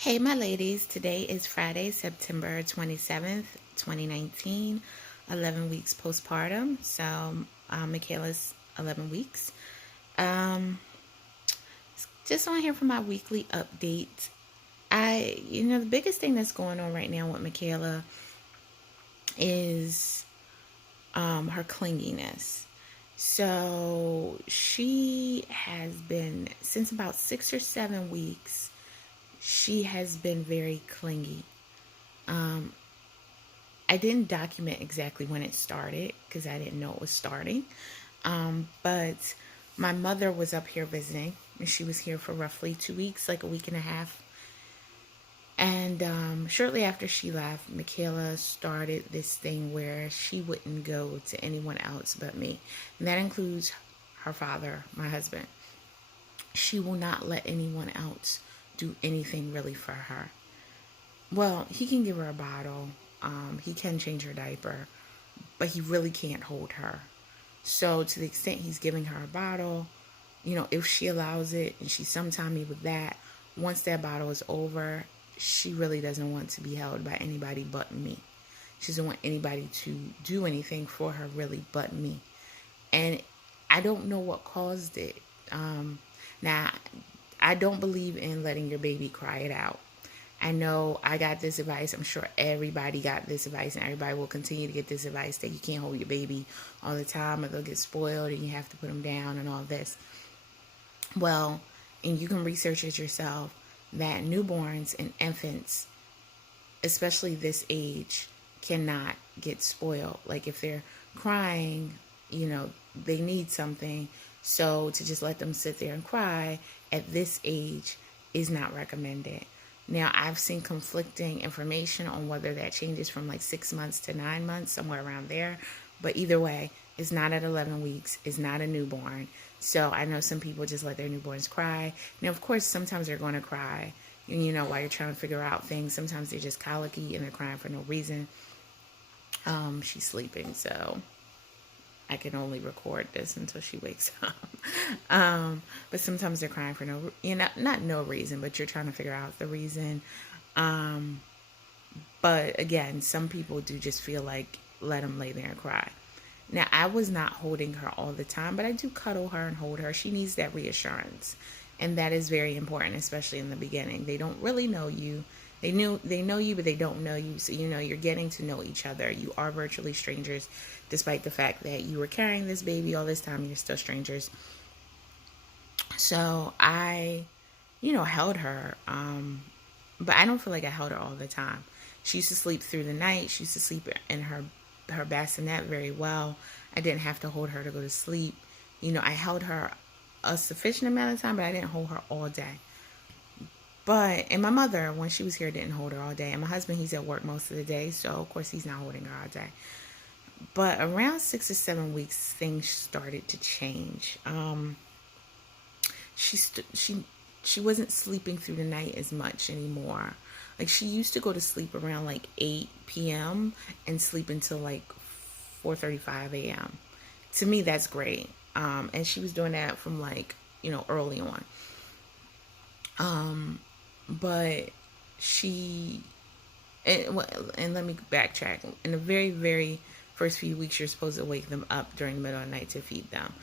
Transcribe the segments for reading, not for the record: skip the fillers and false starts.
Hey, my ladies. Today is Friday, September 27th, 2019, 11 weeks postpartum. So, Michaela's 11 weeks. Um, just on here for my weekly update. The biggest thing that's going on right now with Michaela is her clinginess. So, she has been, since about 6 or 7 weeks, she has been very clingy. Um, I didn't document exactly when it started because I didn't know it was starting. But my mother was up here visiting, and she was here for roughly 2 weeks, like a week and a half. And shortly after she left, Michaela started this thing where she wouldn't go to anyone else but me. And that includes her father, my husband. She will not let anyone else do anything really for her. Well, he can give her a bottle, he can change her diaper, but he really can't hold her. So, to the extent he's giving her a bottle, if she allows it and she's sometime me with that, once that bottle is over, she really doesn't want to be held by anybody but me. She doesn't want anybody to do anything for her, really, but me. And I don't know what caused it. Now, I don't believe in letting your baby cry it out. I know I got this advice. I'm sure everybody got this advice, and everybody will continue to get this advice that you can't hold your baby all the time or they'll get spoiled and you have to put them down and all this. Well, and you can research it yourself that newborns and infants, especially this age, cannot get spoiled. Like if they're crying, they need something. So to just let them sit there and cry at this age is not recommended. Now, I've seen conflicting information on whether that changes from like 6 months to 9 months, somewhere around there. But either way, it's not at 11 weeks. It's not a newborn. So I know some people just let their newborns cry. Now, of course, sometimes they're going to cry, while you're trying to figure out things. Sometimes they're just colicky and they're crying for no reason. She's sleeping, so I can only record this until she wakes up. But sometimes they're crying for not no reason, but you're trying to figure out the reason. Um, but again, some people do just feel like let them lay there and cry. Now, I was not holding her all the time, but I do cuddle her and hold her. She needs that reassurance. And that is very important, especially in the beginning. They don't really know you. They know you, but they don't know you. So you're getting to know each other. You are virtually strangers, despite the fact that you were carrying this baby all this time. You're still strangers. So I, held her, but I don't feel like I held her all the time. She used to sleep through the night. She used to sleep in her bassinet very well. I didn't have to hold her to go to sleep. I held her a sufficient amount of time, but I didn't hold her all day. And my mother, when she was here, didn't hold her all day. And my husband, he's at work most of the day, so of course he's not holding her all day. But around 6 or 7 weeks, things started to change. She wasn't sleeping through the night as much anymore. Like she used to go to sleep around like 8 p.m. and sleep until like 4:35 a.m. To me, that's great. And she was doing that from like early on. But she and let me backtrack. In the very very first few weeks, you're supposed to wake them up during the middle of the night to feed them.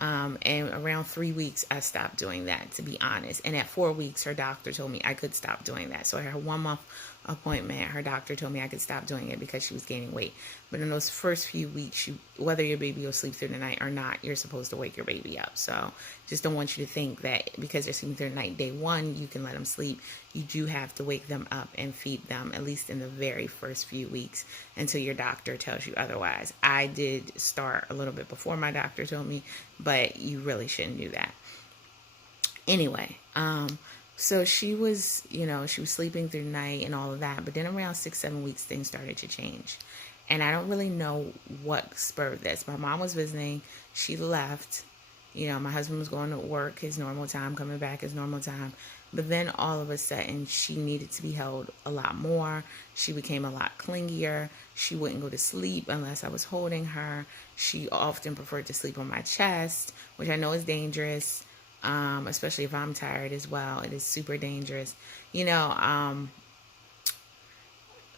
And around 3 weeks, I stopped doing that, to be honest. And at 4 weeks, her doctor told me I could stop doing that. So at her 1 month appointment, her doctor told me I could stop doing it because she was gaining weight. But in those first few weeks, whether your baby will sleep through the night or not, you're supposed to wake your baby up. So just don't want you to think that because they're sleeping through the night, day one, you can let them sleep. You do have to wake them up and feed them, at least in the very first few weeks, until your doctor tells you otherwise. I did start a little bit before my doctor told me, but you really shouldn't do that. Anyway, so she was sleeping through the night and all of that. But then around 6, 7 weeks, things started to change. And I don't really know what spurred this. My mom was visiting. She left. My husband was going to work his normal time, coming back his normal time. But then all of a sudden, she needed to be held a lot more. She became a lot clingier. She wouldn't go to sleep unless I was holding her. She often preferred to sleep on my chest, which I know is dangerous. especially if I'm tired as well. It is super dangerous. You know,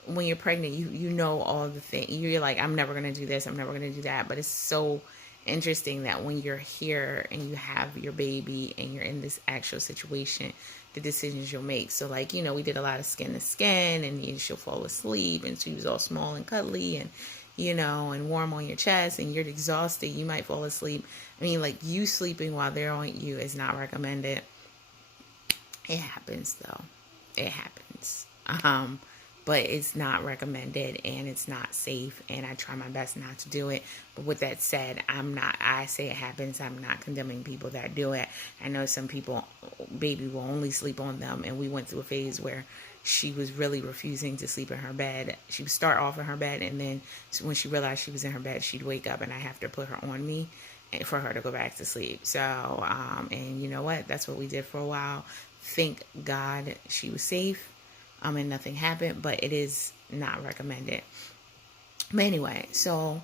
when you're pregnant, you know all the things. You're like, I'm never gonna do this. I'm never gonna do that. But it's so interesting that when you're here and you have your baby and you're in this actual situation, the decisions you'll make. So like, we did a lot of skin to skin, and she'll fall asleep, and she was all small and cuddly, and and warm on your chest, and you're exhausted. You might fall asleep. I mean, like, you sleeping while they're on you is not recommended. It happens though. It happens. But it's not recommended, and it's not safe, and I try my best not to do it. But with that said, I say it happens. I'm not condemning people that do it. I know some people, baby will only sleep on them, and we went through a phase where she was really refusing to sleep in her bed. She would start off in her bed, and then when she realized she was in her bed, she'd wake up, and I have to put her on me for her to go back to sleep. So, and you know what? That's what we did for a while. Thank God she was safe, and nothing happened, but it is not recommended. But anyway, so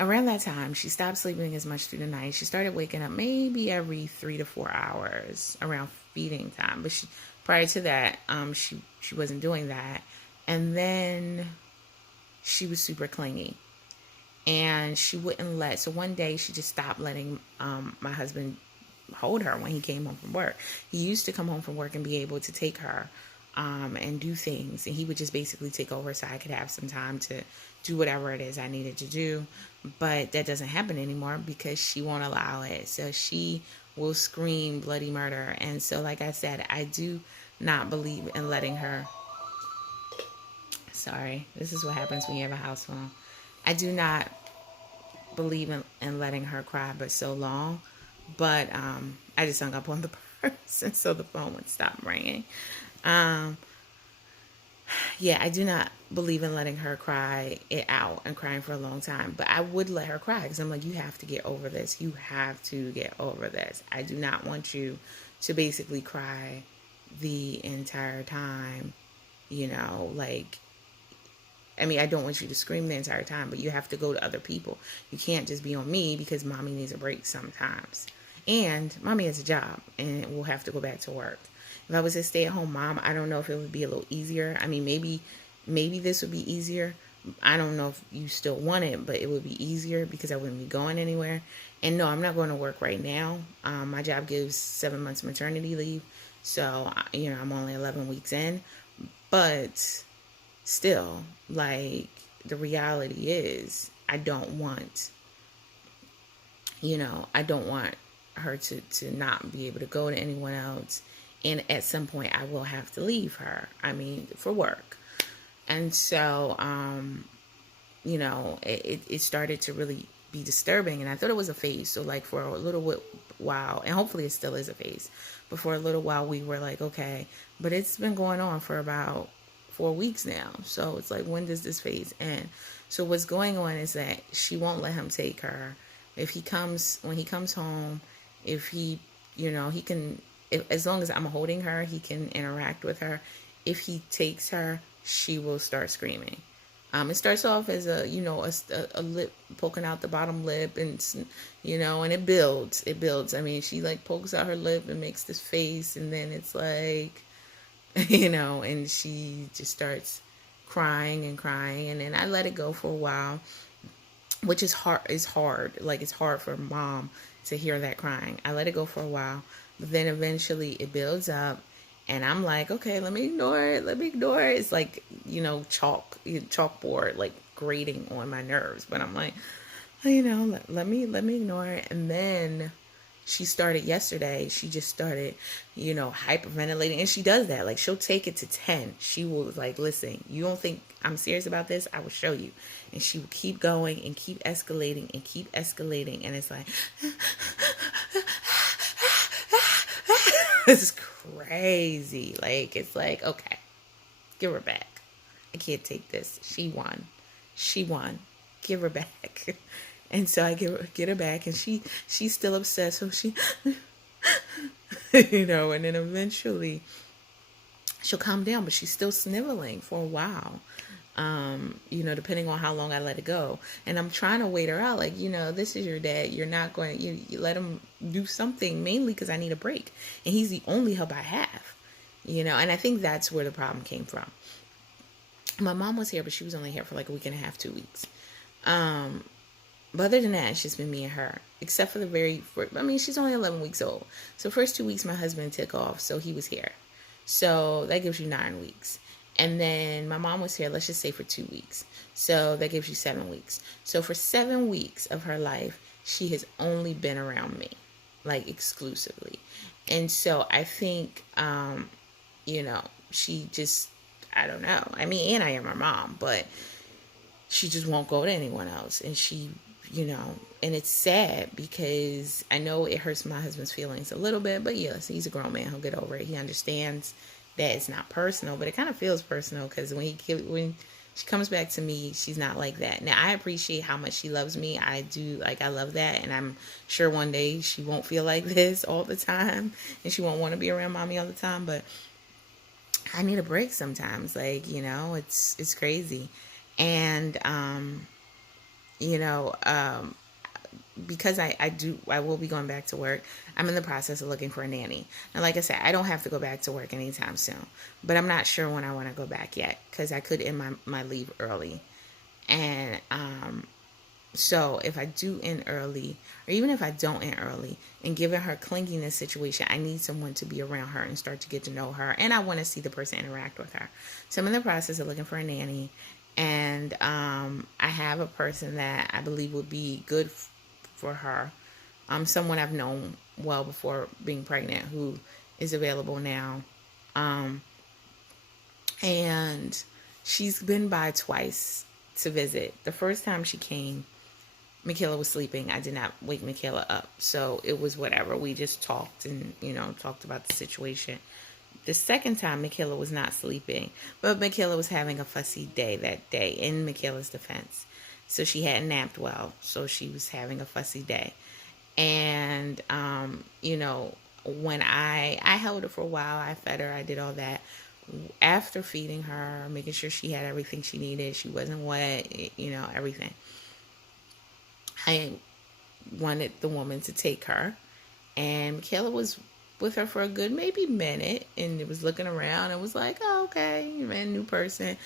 around that time, she stopped sleeping as much through the night. She started waking up maybe every 3 to 4 hours around feeding time. But prior to that, she wasn't doing that. And then she was super clingy, and she wouldn't let. So one day, she just stopped letting my husband hold her when he came home from work. He used to come home from work and be able to take her and do things, and he would just basically take over so I could have some time to do whatever it is I needed to do. But that doesn't happen anymore because she won't allow it. So she will scream bloody murder. And so, like I said, I do not believe in letting her. Sorry, this is what happens when you have a house phone. I do not believe in letting her cry but so long. But I just hung up on the person so the phone would stop ringing. Yeah, I do not believe in letting her cry it out and crying for a long time. But I would let her cry because I'm like, you have to get over this. You have to get over this. I do not want you to basically cry the entire time. Like, I mean, I don't want you to scream the entire time, but you have to go to other people. You can't just be on me because mommy needs a break sometimes. And mommy has a job and will have to go back to work. If I was a stay-at-home mom, I don't know if it would be a little easier. I mean, maybe this would be easier. I don't know if you still want it, but it would be easier because I wouldn't be going anywhere. And no, I'm not going to work right now. My job gives 7 months maternity leave. So, I'm only 11 weeks in. But still, like, the reality is I don't want her to not be able to go to anyone else. And at some point I will have to leave her, for work. And so, it started to really be disturbing. And I thought it was a phase. So like for a little while, and hopefully it still is a phase, but for a little while we were like, okay, but it's been going on for about 4 weeks now. So it's like, when does this phase end? So what's going on is that she won't let him take her. When he comes home, if he, he can, as long as I'm holding her, he can interact with her. If he takes her, she will start screaming. It starts off as a lip poking out the bottom lip, and and it builds. I mean, she like pokes out her lip and makes this face, and then it's like, and she just starts crying and crying, and then I let it go for a while, which is hard. Like, it's hard for mom to hear that crying. I let it go for a while, but then eventually it builds up, and I'm like, okay, let me ignore it. It's like, chalkboard, like grating on my nerves. But I'm like, let me ignore it. And then she started yesterday. She just started, hyperventilating. And she does that. Like, she'll take it to 10. She will like, listen, you don't think I'm serious about this? I will show you. And she will keep going and keep escalating and keep escalating. And it's like, it's crazy. Like, it's like, okay, give her back. I can't take this. She won. Give her back. And so I get her back, and she's still upset. So she, and then eventually she'll calm down, but she's still sniveling for a while. depending on how long I let it go. And I'm trying to wait her out. Like, this is your dad. You're not going to, you let him do something, mainly because I need a break. And he's the only help I have, and I think that's where the problem came from. My mom was here, but she was only here for like a week and a half, 2 weeks. But other than that, it's just been me and her. Except for she's only 11 weeks old. So first 2 weeks, my husband took off, so he was here. So that gives you 9 weeks. And then my mom was here, let's just say for 2 weeks. So that gives you 7 weeks. So for 7 weeks of her life, she has only been around me, like exclusively. And so I think, she just, I don't know. I mean, and I am her mom, but she just won't go to anyone else. And she, and it's sad because I know it hurts my husband's feelings a little bit, but yes, he's a grown man. He'll get over it. He understands that it's not personal, but it kind of feels personal because when she comes back to me, she's not like that. Now, I appreciate how much she loves me. I do, I love that. And I'm sure one day she won't feel like this all the time and she won't want to be around mommy all the time, but I need a break sometimes. It's crazy. And, because I will be going back to work, I'm in the process of looking for a nanny. And like I said, I don't have to go back to work anytime soon, but I'm not sure when I want to go back yet because I could end my leave early. And, so if I do end early, or even if I don't end early, and given her clinginess situation, I need someone to be around her and start to get to know her. And I want to see the person interact with her. So I'm in the process of looking for a nanny. And I have a person that I believe would be good for her. Someone I've known well before being pregnant who is available now. And she's been by twice to visit. The first time she came, Michaela was sleeping. I did not wake Michaela up. So it was whatever. We just talked and, talked about the situation. The second time, Michaela was not sleeping, but Michaela was having a fussy day that day, in Michaela's defense. So she hadn't napped well, so she was having a fussy day. And, when I held her for a while, I fed her, I did all that. After feeding her, making sure she had everything she needed, she wasn't wet, everything. I wanted the woman to take her, and Michaela was with her for a good maybe minute, and it was looking around and was like, oh, okay, you're a new person.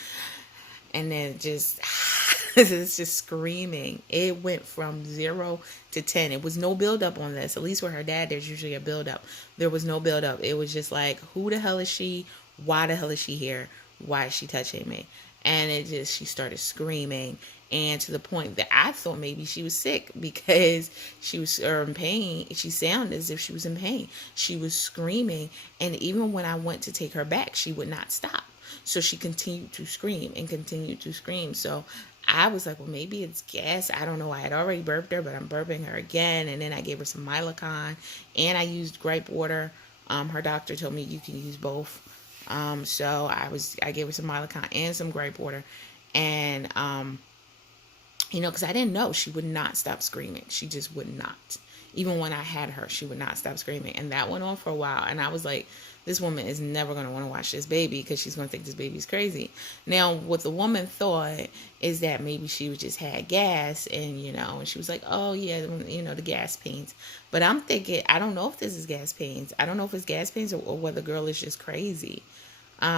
And then it's just screaming. It went from 0 to 10. It was no build up on this. At least with her dad, there's usually a build up. There was no build up. It was just like, who the hell is she? Why the hell is she here? Why is she touching me? And she started screaming. And to the point that I thought maybe she was sick because she was in pain. She sounded as if she was in pain. She was screaming. And even when I went to take her back, she would not stop. So she continued to scream and continued to scream. So I was like, well, maybe it's gas. I don't know. I had already burped her, but I'm burping her again. And then I gave her some Milacon and I used gripe water. Her doctor told me you can use both. So I gave her some Milacon and some gripe water. And, because I didn't know, she would not stop screaming. She just would not. Even when I had her, she would not stop screaming. And that went on for a while. And I was like, this woman is never going to want to watch this baby because she's going to think this baby's crazy. Now, what the woman thought is that maybe she just had gas and, and she was like, oh, yeah, the gas pains. But I'm thinking, I don't know if this is gas pains. I don't know if it's gas pains or whether the girl is just crazy.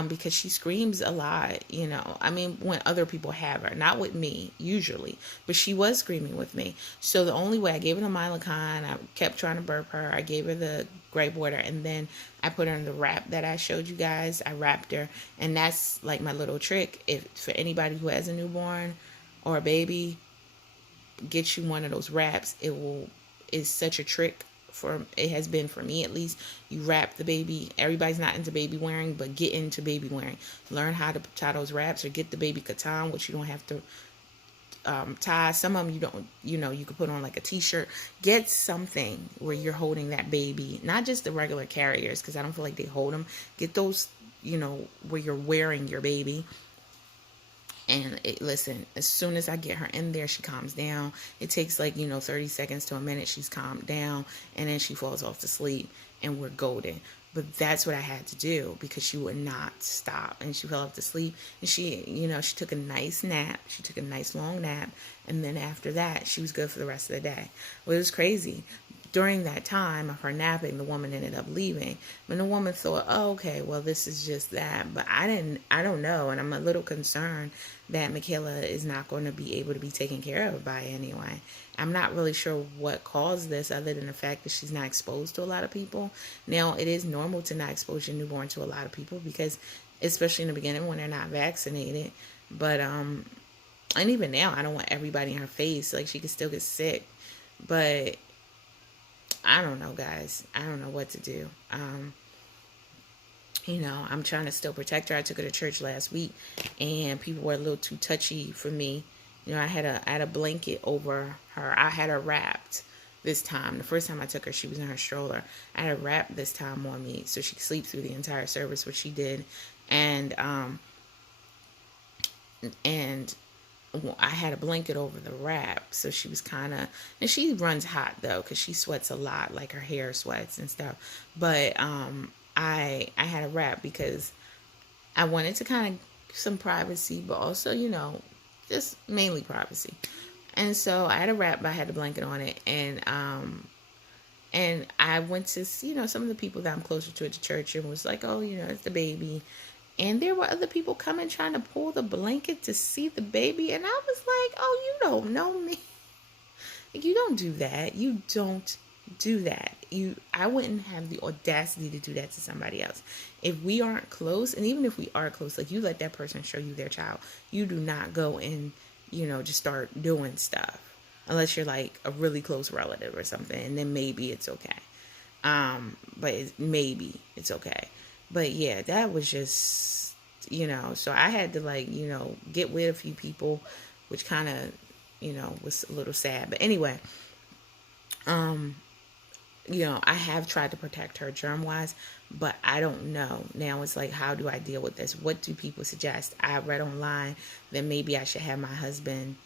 Because she screams a lot, when other people have her, not with me usually, but she was screaming with me. So the only way, I gave her the Milacon, I kept trying to burp her, I gave her the grape water, and then I put her in the wrap that I showed you guys. I wrapped her, and that's like my little trick. If for anybody who has a newborn or a baby, get you one of those wraps. It's such a trick. It has been for me at least. You wrap the baby. Everybody's not into baby wearing, but get into baby wearing. Learn how to tie those wraps, or get the baby katan, which you don't have to tie. Some of them you don't, you could put on like a t-shirt. Get something where you're holding that baby, not just the regular carriers, because I don't feel like they hold them. Get those, where you're wearing your baby. And listen, as soon as I get her in there, she calms down. It takes 30 seconds to a minute. She's calmed down, and then she falls off to sleep, and we're golden. But that's what I had to do because she would not stop, and she fell off to sleep. And she took a nice nap. She took a nice long nap, and then after that, she was good for the rest of the day. Well, it was crazy. During that time of her napping, the woman ended up leaving. And the woman thought, oh, okay, well, this is just that. But I don't know. And I'm a little concerned that Michaela is not going to be able to be taken care of by anyway. I'm not really sure what caused this other than the fact that she's not exposed to a lot of people. Now, it is normal to not expose your newborn to a lot of people because, especially in the beginning when they're not vaccinated. But, and even now, I don't want everybody in her face. Like, she could still get sick. But I don't know, guys. I don't know what to do. I'm trying to still protect her. I took her to church last week, and people were a little too touchy for me. I had a blanket over her. I had her wrapped this time. The first time I took her, she was in her stroller. I had her wrapped this time on me so she could sleep through the entire service, which she did. And I had a blanket over the wrap, so she was and she runs hot though, because she sweats a lot, like her hair sweats and stuff. But I had a wrap because I wanted to kind of some privacy, but also just mainly privacy. And so I had a wrap, but I had the blanket on it, and I went to some of the people that I'm closer to at the church, and was like, oh, it's the baby. And there were other people coming trying to pull the blanket to see the baby. And I was like, oh, you don't know me. You don't do that. You don't do that. I wouldn't have the audacity to do that to somebody else. If we aren't close, and even if we are close, like, you let that person show you their child. You do not go and, just start doing stuff. Unless you're like a really close relative or something. And then maybe it's okay. Maybe it's okay. But yeah, that was just, so I had to get with a few people, which kind of, was a little sad. But anyway, I have tried to protect her germ-wise, but I don't know. Now it's like, how do I deal with this? What do people suggest? I read online that maybe I should have my husband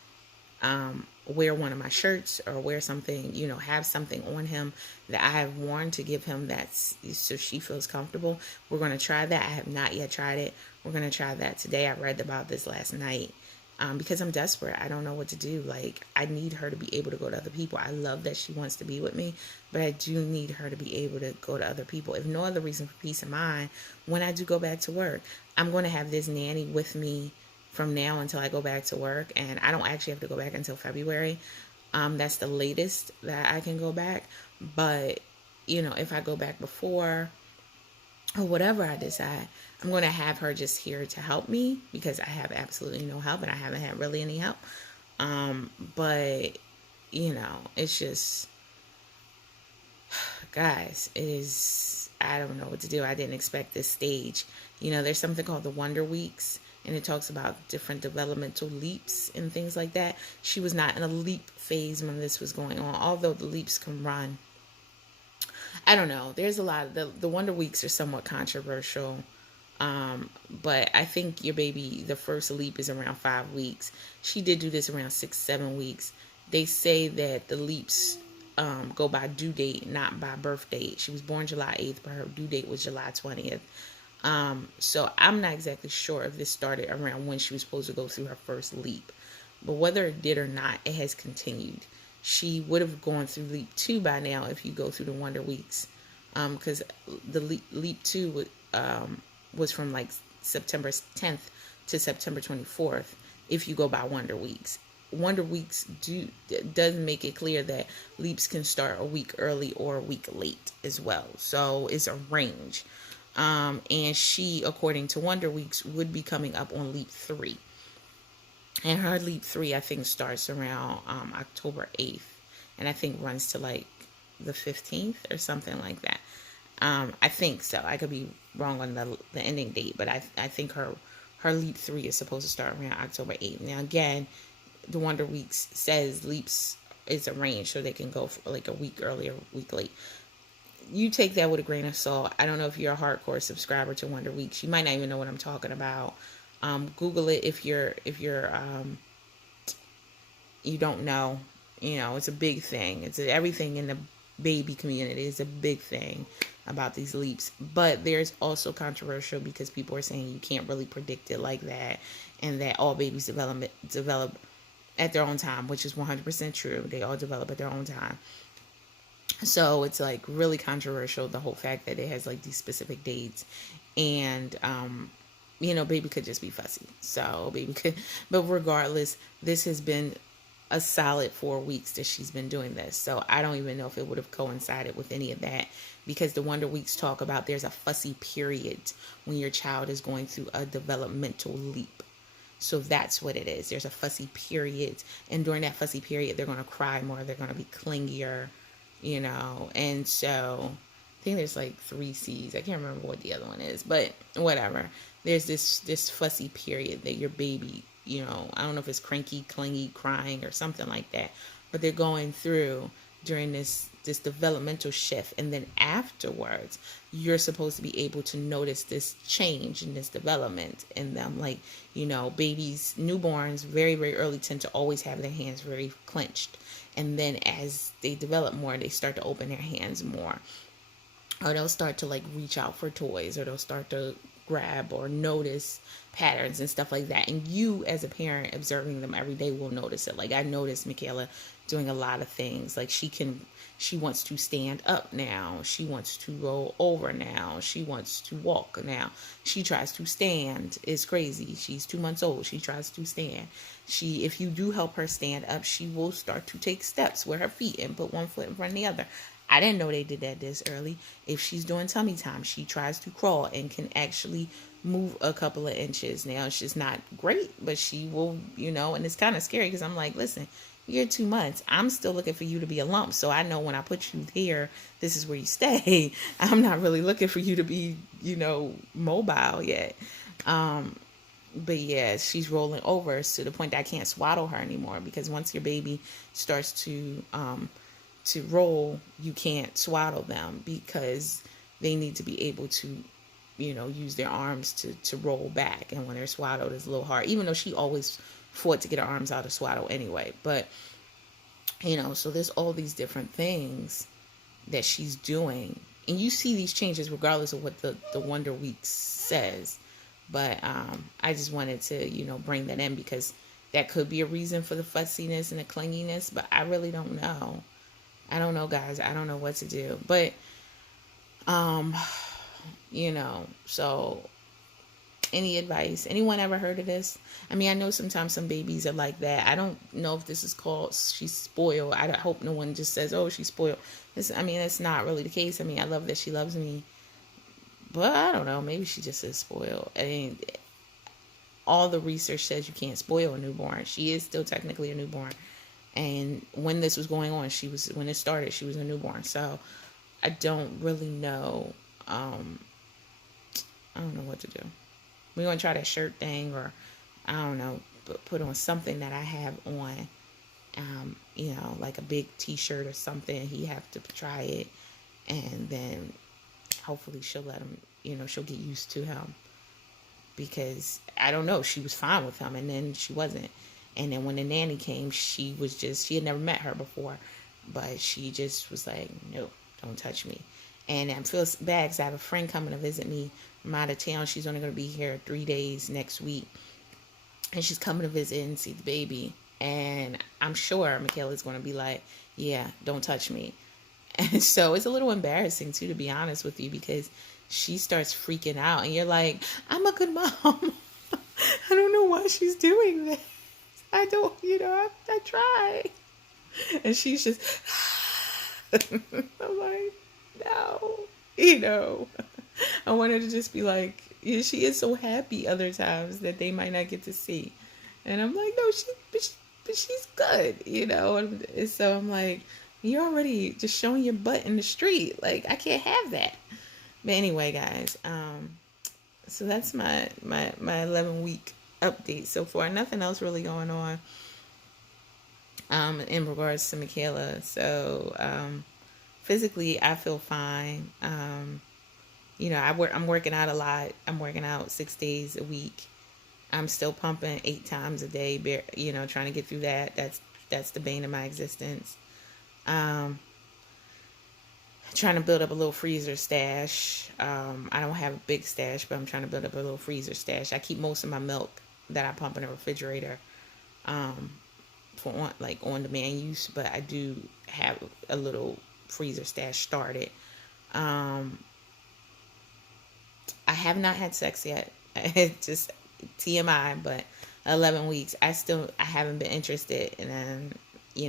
wear one of my shirts or wear something, have something on him that I have worn to give him that so she feels comfortable. We're going to try that. I have not yet tried it. We're going to try that today. I read about this last night because I'm desperate. I don't know what to do. Like, I need her to be able to go to other people. I love that she wants to be with me, but I do need her to be able to go to other people. If no other reason, for peace of mind, when I do go back to work, I'm going to have this nanny with me from now until I go back to work, and I don't actually have to go back until February. That's the latest that I can go back. But, if I go back before or whatever I decide, I'm going to have her just here to help me because I have absolutely no help and I haven't had really any help. But, it's just, guys, I don't know what to do. I didn't expect this stage. There's something called the Wonder Weeks, and it talks about different developmental leaps and things like that. She was not in a leap phase when this was going on, although the leaps can run. I don't know. There's a lot of the Wonder Weeks are somewhat controversial. But I think your baby, the first leap is around 5 weeks. She did do this around 6-7 weeks. They say that the leaps go by due date, not by birth date. She was born July 8th, but her due date was July 20th. So I'm not exactly sure if this started around when she was supposed to go through her first leap. But whether it did or not, it has continued. She would have gone through leap 2 by now if you go through the Wonder Weeks. Because the leap 2 was from like September 10th to September 24th if you go by Wonder Weeks. Wonder Weeks does make it clear that leaps can start a week early or a week late as well. So it's a range. And she, according to Wonder Weeks, would be coming up on leap 3. And her leap 3, I think, starts around October 8th. And I think runs to like the 15th or something like that. I think so. I could be wrong on the ending date, but I think her leap 3 is supposed to start around October 8th. Now, again, the Wonder Weeks says leaps is a range, so they can go for like a week early or a week late. You take that with a grain of salt. I don't know if you're a hardcore subscriber to Wonder Weeks. You might not even know what I'm talking about. Google it if you're you don't know. It's a big thing. It's everything in the baby community. It's a big thing about these leaps. But there's also controversial because people are saying you can't really predict it like that, and that all babies develop at their own time, which is 100% true. They all develop at their own time. So it's like really controversial, the whole fact that it has like these specific dates. And baby could just be fussy. So baby could, but regardless, this has been a solid 4 weeks that she's been doing this. So I don't even know if it would have coincided with any of that, because the Wonder Weeks talk about there's a fussy period when your child is going through a developmental leap. So that's what it is. There's a fussy period. And during that fussy period, they're going to cry more. They're going to be clingier, And so I think there's like 3 C's. I can't remember what the other one is, but whatever. There's this fussy period that your baby, I don't know if it's cranky, clingy, crying, or something like that, but they're going through during this developmental shift. And then afterwards, you're supposed to be able to notice this change in this development in them. Like, babies, newborns, very, very early tend to always have their hands very clenched. And then as they develop more, they start to open their hands more. Or they'll start to like reach out for toys, or they'll start to grab or notice patterns and stuff like that. And you as a parent observing them every day will notice it. Like I noticed Michaela doing a lot of things. Like she wants to stand up now. She wants to roll over now. She wants to walk now. She tries to stand. It's crazy. She's 2 months old. She tries to stand. If you do help her stand up, she will start to take steps with her feet and put one foot in front of the other. I didn't know they did that this early. If she's doing tummy time, she tries to crawl and can actually move a couple of inches. Now, it's just not great, but she will, and it's kind of scary because I'm like, listen, you're 2 months. I'm still looking for you to be a lump. So I know when I put you here, this is where you stay. I'm not really looking for you to be, mobile yet. But yeah, she's rolling over to the point that I can't swaddle her anymore, because once your baby starts to roll, you can't swaddle them because they need to be able to, use their arms to roll back. And when they're swaddled, it's a little hard, even though she always fought to get her arms out of swaddle anyway. But, so there's all these different things that she's doing. And you see these changes regardless of what the Wonder Weeks says. But I just wanted to, bring that in, because that could be a reason for the fussiness and the clinginess. But I really don't know. I don't know, guys. I don't know what to do. But, so any advice? Anyone ever heard of this? I mean, I know sometimes some babies are like that. I don't know if this is called she's spoiled. I hope no one just says, oh, she's spoiled. That's not really the case. I mean, I love that she loves me. But I don't know. Maybe she just is spoiled. I mean, all the research says you can't spoil a newborn. She is still technically a newborn. And when this was going on, when it started, she was a newborn. So I don't really know. I don't know what to do. We're going to try that shirt thing, or I don't know, but put on something that I have on, like a big t-shirt or something. He have to try it. And then hopefully she'll let him, she'll get used to him. Because I don't know, she was fine with him, and then she wasn't. And then when the nanny came, she had never met her before, but she just was like, no, don't touch me. And I feel bad because I have a friend coming to visit me from out of town. She's only going to be here 3 days next week. And she's coming to visit and see the baby. And I'm sure Michaela's going to be like, yeah, don't touch me. And so it's a little embarrassing, too, to be honest with you, because she starts freaking out. And you're like, I'm a good mom. I don't know why she's doing this. I don't, I try. And she's just, I'm like, no. I want her to just be like, she is so happy other times that they might not get to see. And I'm like, no, but she's good, And so I'm like, you're already just showing your butt in the street. Like, I can't have that. But anyway, guys, so that's my 11-week update so far. Nothing else really going on in regards to Michaela. So physically I feel fine. I'm working out a lot. I'm working out 6 days a week. I'm still pumping 8 times a day, trying to get through that. That's the bane of my existence. Trying to build up a little freezer stash. I don't have a big stash, but I'm trying to build up a little freezer stash. I keep most of my milk that I pump in the refrigerator for on demand use, but I do have a little freezer stash started. Um, I have not had sex yet. It's just TMI, but 11 weeks. I haven't been interested, and then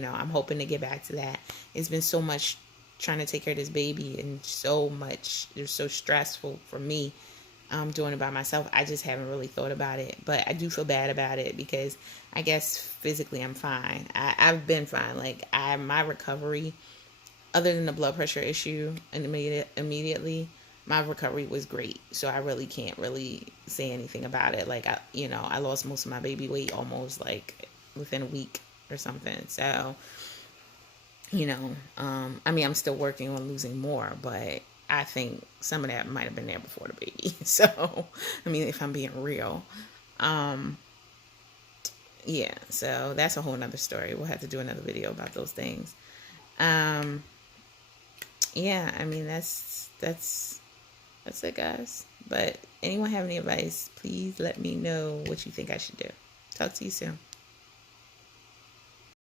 I'm hoping to get back to that. It's been so much trying to take care of this baby, and so much. It's so stressful for me. Doing it by myself. I just haven't really thought about it, but I do feel bad about it because I guess physically I'm fine. I've been fine. Like my recovery, other than the blood pressure issue, and immediately, my recovery was great. So I really can't really say anything about it. Like I lost most of my baby weight almost like within a week or something. So I mean, I'm still working on losing more, but I think some of that might have been there before the baby. So, I mean, if I'm being real, um, yeah. So that's a whole nother story. We'll have to do another video about those things. Um, yeah. I mean, that's it, guys. But anyone have any advice? Please let me know what you think I should do. Talk to you soon.